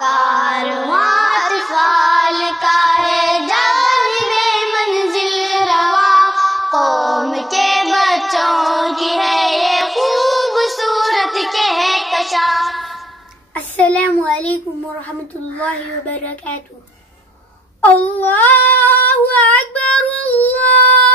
کاروان اطفال کا ہے جانب منزل روا، قوم کے بچوں کی ہے یہ خوبصورت کہکشاں۔ السلام علیکم ورحمۃ اللہ وبرکاتہ۔ اللہ اکبر اللہ